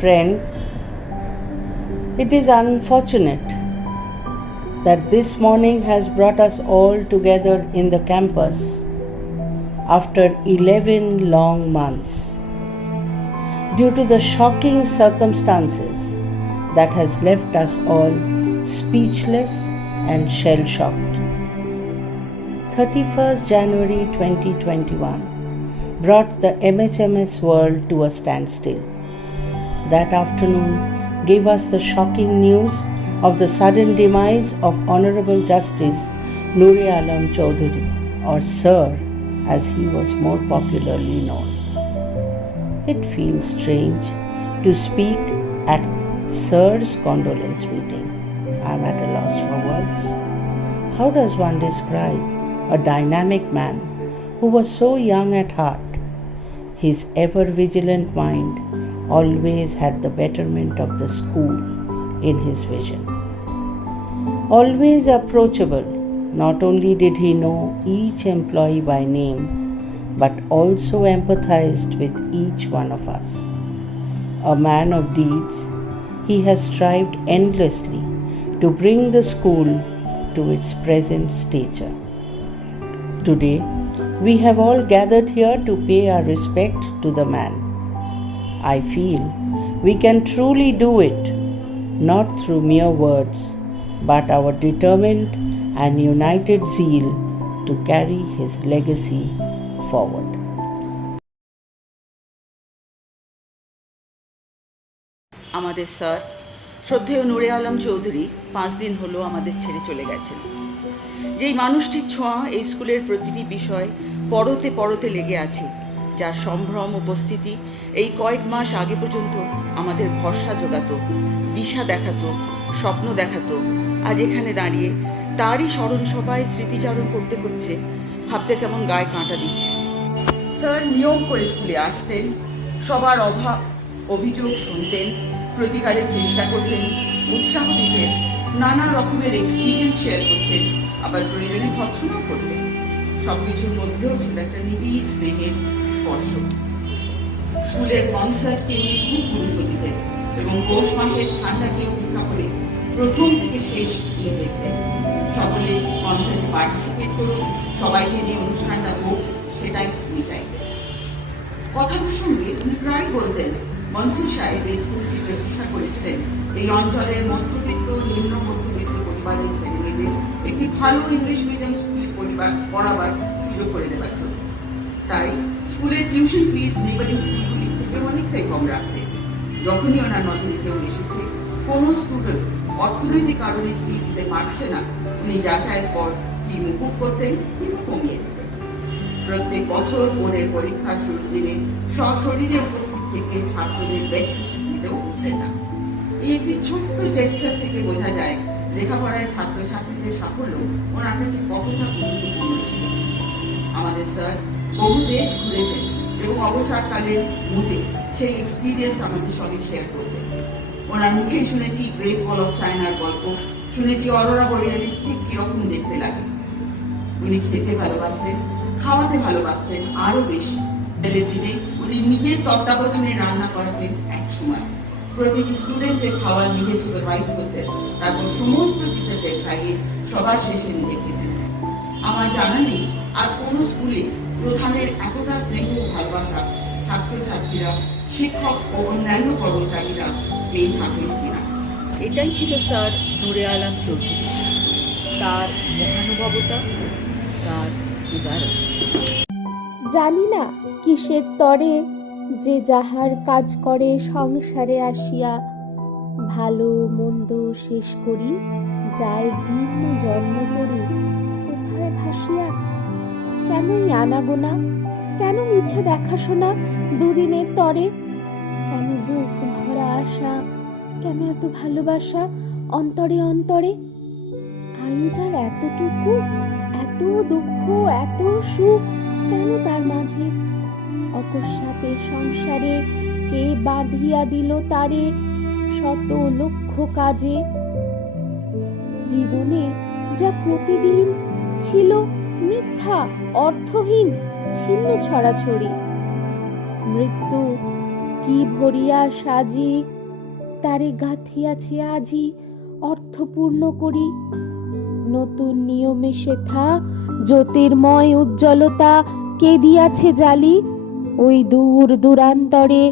Friends, it is unfortunate that this morning has brought us all together in the campus after 11 long months due to the shocking circumstances that has left us all speechless and shell-shocked. 31st January 2021 brought the MSMS world to a standstill. That afternoon gave us the shocking news of the sudden demise of Honorable Justice Nuri Alam Chaudhuri, or Sir as he was more popularly known. It feels strange to speak at Sir's condolence meeting. I am at a loss for words. How does one describe a dynamic man who was so young at heart? His ever-vigilant mind always had the betterment of the school in his vision. Always approachable, not only did he know each employee by name, but also empathized with each one of us. A man of deeds, he has strived endlessly to bring the school to its present stature. Today, we have all gathered here to pay our respect to the man. I feel we can truly do it, not through mere words, but our determined and united zeal to carry his legacy forward. আমাদের sir শ্রদ্ধেয় নুরে আলম চৌধুরী 5 দিন হলো আমাদের ছেড়ে চলে গেছেন। যেই মানুষটির ছোঁয়া এই স্কুলের প্রতিটি বিষয় পরতে পরতে লেগে আছে, যার সম্ভ্রম উপস্থিতি এই কয়েক মাস আগে পর্যন্ত আমাদের ভরসা জোগাতো, দিশা দেখাতো, স্বপ্ন দেখাতো, আজ এখানে দাঁড়িয়ে তারই স্মরণ সভায় স্মৃতিচারণ করতে হচ্ছে, ভাবতে কেমন গায়ে কাঁটা দিচ্ছে। স্যার নিয়ম করে স্কুলে আসতেন, সবার অভিযোগ শুনতেন, প্রতিকারের চেষ্টা করতেন, উৎসাহ দিতেন, নানা রকমের এক্সপিরিয়েন্স শেয়ার করতেন, আবার প্রয়োজনে ভৎসনাও করতেন। সবকিছুর মধ্যেও ছিল একটা নিবিড় স্নেহের স্পর্শ। স্কুলের কনসার্টকে নিয়ে খুব গুরুত্ব দিতেন এবং পৌষ মাসের ঠান্ডাকে উপেক্ষা করে প্রথম থেকে শেষ নিয়ে দেখতেন। সকলে কনসার্টে পার্টিসিপেট করুন, সবাইকে নিয়ে অনুষ্ঠানটা হোক, সেটাই উনি চাইতেন। কথা প্রসঙ্গে উনি প্রায় বলতেন, মনসুর সাহেব এই স্কুলটি প্রতিষ্ঠা করেছিলেন এই অঞ্চলের মধ্যবিত্ত নিম্ন মধ্যবিত্ত পরিবারের ছেলেমেয়েদের একটি ভালো ইংলিশ মিডিয়াম স্কুলে পড়াবার সুযোগ করে দেওয়ার জন্য। তাই স্কুলের টিউশন ফিস নেইবারিং স্কুলগুলি থেকে অনেকটাই কম রাখতেন। যখনই ওনার নজরে কেউ এসেছে, কোনো স্টুডেন্ট অর্থনৈতিক কারণে ফি দিতে পারছে না, উনি যাচাইয়ের পর ফি মুকুব করতেন কিংবা কমিয়ে দিতেন। প্রত্যেক বছর বোর্ডের পরীক্ষার শুরুর দিনে সশরীরে উপস্থিত থেকে ছাত্রদের বেশ দিতেও উঠতেন না। এই একটি ছোট্ট জেস্টার থেকে বোঝা যায় লেখাপড়ায় ছাত্রছাত্রীদের সাফল্য ওনার কাছে কতটা গুরুত্বপূর্ণ ছিল। আমাদের স্যার বহু দেশ ঘুরেছেন এবং অবসরকালের মুহূর্তে সেই এক্সপিরিয়েন্স আমাদের সঙ্গে শেয়ার করতেন। ওনার মুখেই শুনেছি গ্রেট ওয়াল অফ চায়নার গল্প, শুনেছি অরোরা বরিয়ালিস ঠিক কিরকম দেখতে লাগে। উনি খেতে ভালোবাসতেন, খাওয়াতে ভালোবাসতেন আরো বেশি। ছেলের দিনে উনি নিজের তত্ত্বাবধানে রান্না করাতেন এক সময়। প্রতিটি স্টুডেন্টের খাওয়া নিজে সুপারভাইজ করতেন, তারপর সমস্ত টিচারদের খাইয়ে সবার শেষে নিজে খেতেন। আমার জানা নেই আর কোন স্কুলে প্রধানের এতটা স্নেহ ভালোবাসা ছাত্রছাত্রীরা, শিক্ষক ও অন্যান্য কর্মচারীরা পেয়ে থাকেন কিনা। এটাই ছিল স্যার নুরে আলম চৌধুরী, তার মহানুভবতা, তার উদারতা। জানি না কিসের তরে যে যাহার কাজ করে সংসারে আসিয়া, ভালো মন্দ শেষ করি যায় জীর্ণ জন্মতরি কোথায় ভাসিয়া। কেনই আনাগোনা, কেন মিছে দেখাশোনা দুদিনের তরে, কেন বুক ভরা আশা, কেন এত ভালোবাসা অন্তরে অন্তরে। আয়ু যার এতটুকু, এত দুঃখ, এত সুখ, কেন তার মাঝে অকস্মাতে সংসারে কে বাঁধিয়া দিল তারে শত লক্ষ কাজে। জীবনে যা প্রতিদিন ছিল মিথ্যা, অর্থহীন, ছিন্ন ছড়াছড়ি। মৃত্যু কি ভরিয়া সাজি, তারে গাঁথিয়াছি আজি অর্থপূর্ণ করি। নতুন নিয়মে সেথা জ্যোতির্ময় উজ্জ্বলতা কে দিয়াছে জালি, ওই দূর দূরান্তরে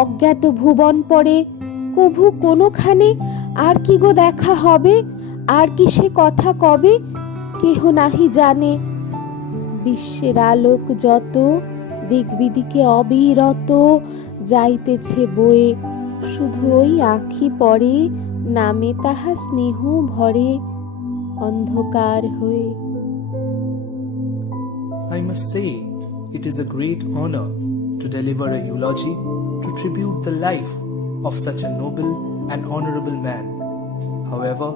অজ্ঞাত ভুবন পরে কভু কোনোখানে আর কি গো দেখা হবে, আর কি সে কথা কবে, কেহ নাহি জানে। বিশ্বের আলোক যত দিক বিদিকে অবিরত যাইতেছে বয়ে, শুধু ওই আঁখি পরে নামে তাহা স্নেহ ভরে অন্ধকার হয়ে। I must say, it is a great honor to deliver a eulogy to tribute the life of such a noble and honorable man. However,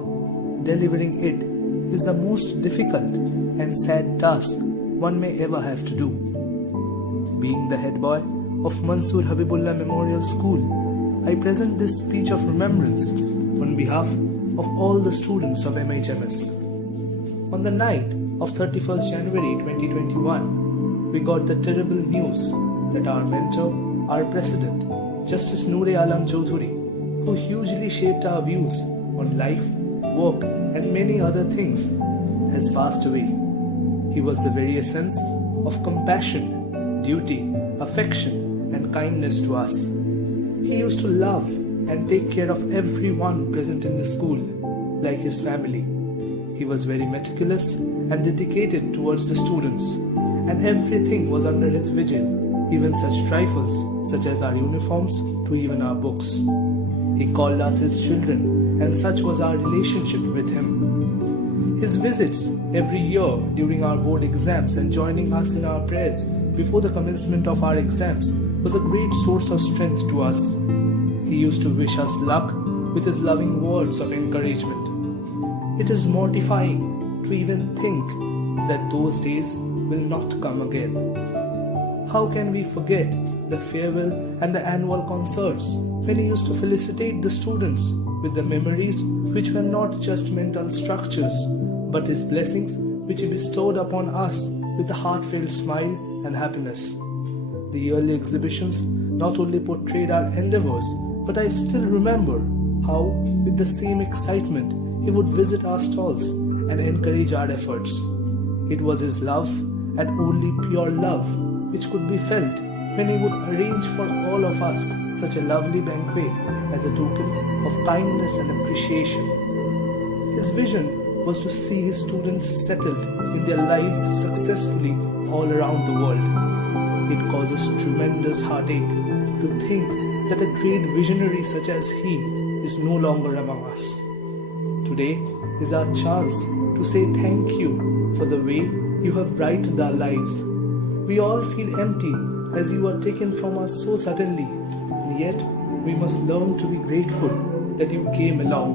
delivering it is the most difficult and sad task one may ever have to do. Being the head boy of Mansoor Habibullah Memorial School, I present this speech of remembrance on behalf of all the students of MHMS. On the night of 31st January 2021, we got the terrible news that our mentor, our president, Justice Noor Alam Chowdhury, who hugely shaped our views on life, work and many other things, has passed away. He was the very essence of compassion, duty, affection and kindness to us. He used to love and take care of everyone present in the school like his family. He was very meticulous and dedicated towards the students, and everything was under his vigil, even such trifles such as our uniforms to even our books. He called us his children, and such was our relationship with him. His visits every year during our board exams and joining us in our prayers before the commencement of our exams was a great source of strength to us. He used to wish us luck with his loving words of encouragement. It is mortifying to even think that those days will not come again. How can we forget the farewell and the annual concerts when he used to felicitate the students with the memories which were not just mental structures but his blessings which he bestowed upon us with a heartfelt smile and happiness. The yearly exhibitions not only portrayed our endeavors, but I still remember how, with the same excitement, he would visit our stalls and encourage our efforts. It was his love, and only pure love, which could be felt when he would arrange for all of us such a lovely banquet as a token of kindness and appreciation. His vision was to see his students settled in their lives successfully all around the world. It causes tremendous heartache to think that a great visionary such as he is no longer among us. Today is our chance to say thank you for the way you have brightened our lives. We all feel empty as you are taken from us so suddenly, and yet we must learn to be grateful that you came along.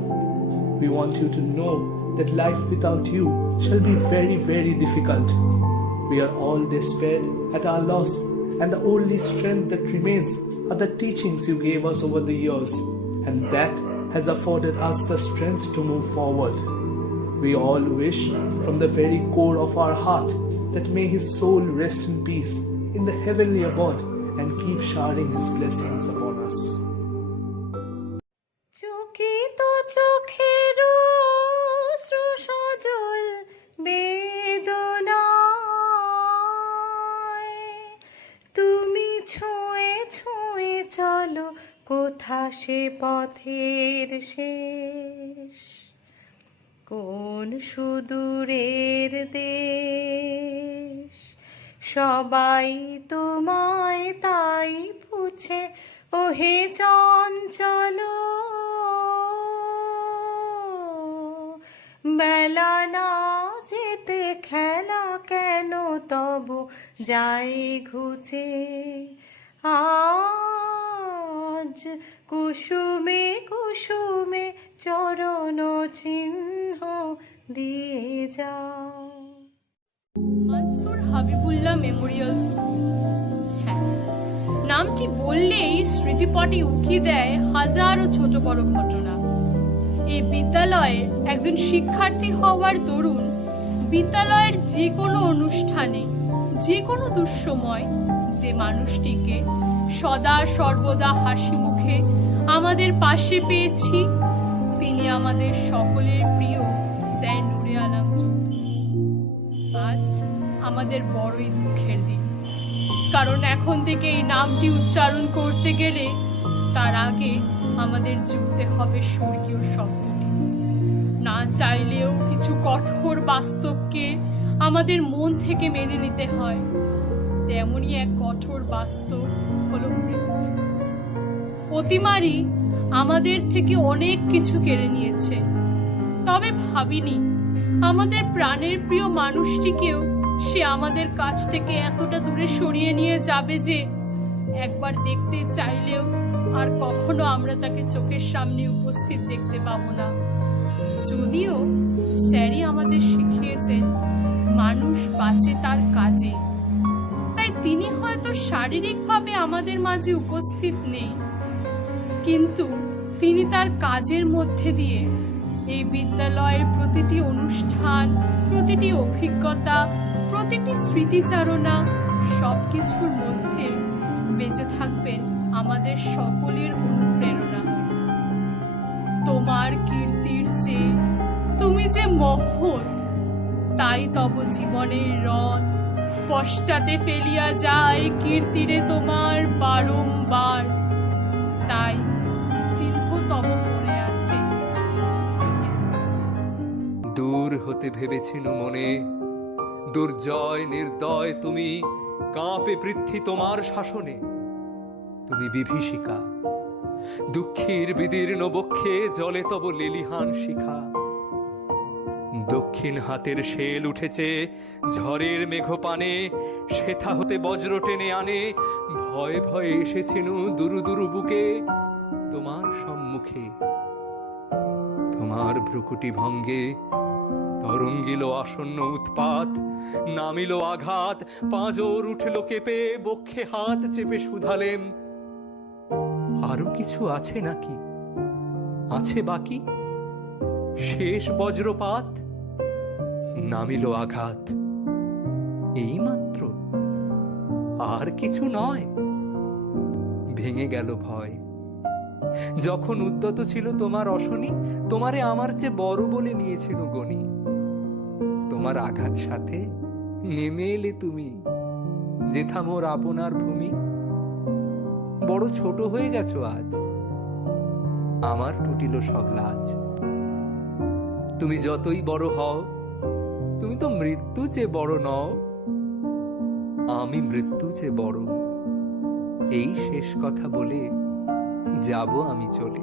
We want you to know that life without you shall be very, very difficult. We are all despaired at our loss, and the only strength that remains are the teachings you gave us over the years, and that has afforded us the strength to move forward. We all wish from the very core of our heart that may his soul rest in peace in the heavenly abode and keep showering his blessings upon us. চকিত চোখের সজল বেদনায় তুমি ছুঁয়ে ছুঁয়ে চলো কোথা সে পথের শেষ, কোন সুদূরের দেশ। সবাই তোমায় তাই পুছে ওহে চঞ্চল, বেলা না যেতে খেলা কেন তব যায় ঘুচে। আজ কুসুমে কুসুমে চরণ চিহ্ন দিয়ে যাও। মনসুর হাবিবুল্লাহ মেমোরিয়াল স্কুল, হ্যাঁ, নামটি বললেই স্মৃতিপটে উকি দেয় হাজারো ছোট বড় ঘটনা। এই বিদ্যালয়ের একজন শিক্ষার্থী হওয়ার দরুন বিদ্যালয়ের যে কোনো অনুষ্ঠানে, যে কোনো দুঃসময় যে মানুষটিকে সদা সর্বদা হাসি মুখে আমাদের পাশে পেয়েছি, তিনি আমাদের সকলের প্রিয় স্যার নূরে আলম চৌধুরী। আজ আমাদের বড়ই দুঃখের দিন, কারণ এখন থেকে এই নামটি উচ্চারণ করতে গেলে তার আগে আমাদের জুড়তে হবে স্বর্গীয় শব্দটি। না চাইলেও কিছু কঠোর বাস্তবকে আমাদের মন থেকে মেনে নিতে হয়। তেমনই এক কঠোর বাস্তব হলো মৃত্যু। অতিমারি আমাদের থেকে অনেক কিছু কেড়ে নিয়েছে, তবে ভাবিনি আমাদের প্রাণের প্রিয় মানুষটিকেও সে আমাদের কাছ থেকে এতটা দূরে সরিয়ে নিয়ে যাবে যে একবার দেখতে চাইলেও আর কখনো আমরা তাকে চোখের সামনে উপস্থিত দেখতে পাবো না। যদিও স্যারই আমাদের শিখিয়েছেন মানুষ বাঁচে তার কাজে, তাই তিনি হয়তো শারীরিকভাবে আমাদের মাঝে উপস্থিত নেই, কিন্তু তিনি তার কাজের মধ্যে দিয়ে এই বিদ্যালয়ের প্রতিটি অনুষ্ঠান, প্রতিটি অভিজ্ঞতা, প্রতিটি স্মৃতিচারণা সবকিছুর মধ্যে বেঁচে থাকবেন আমাদের সকলের অনুপ্রেরণা। তোমার কীর্তির চেয়ে তুমি যে মহৎ, তাই তব জীবনের রথ পশ্চাতে ফেলিয়া যায় কীর্তিরে তোমার বারংবার, তাই চিহ্ন তব পড়ে আছে। দূর হতে ভেবেছিনু মনে, দুর্জয় নির্দয় তুমি, কাঁপে পৃথ্বী তোমার শাসনে। তুমি বিভীষিকা, দুঃখীর বিদীর্ণ বক্ষে জলে তব লেলিহান শিখা। দক্ষিণ হাতের শেল উঠেছে ঝড়ের মেঘপানে, সেথা হতে বজ্র টেনে আনে। ভয়ে ভয়ে এসেছিনু দুরু দুরু বুকে তোমার সম্মুখে। তোমার ভ্রুকুটি ভঙ্গে তরঙ্গিল আসন্ন উৎপাত, নামিল আঘাত, পাঁজর উঠল কেঁপে, বক্ষে হাত চেপে শুধালেম, আরো কিছু আছে নাকি? আছে বাকি? শেষ বজ্রপাত, নামিল আঘাত, এই মাত্র, আর কিছু নয়। ভেঙে গেল ভয়। যখন উদ্যত ছিল তোমার অশনি, তোমারে আমার চেয়ে বড় বলে নিয়েছিল গণি। তোমার আঘাত সাথে নেমে এলে তুমি, যেথা মোর আপনার ভূমি। বড় ছোট হয়ে গেছো আজ, আমার টুটিল সব লাজ। তুমি যতই বড় হও, তুমি তো মৃত্যু চেয়ে বড় নও। আমি মৃত্যু চেয়ে বড়, এই শেষ কথা বলে যাব আমি চলে।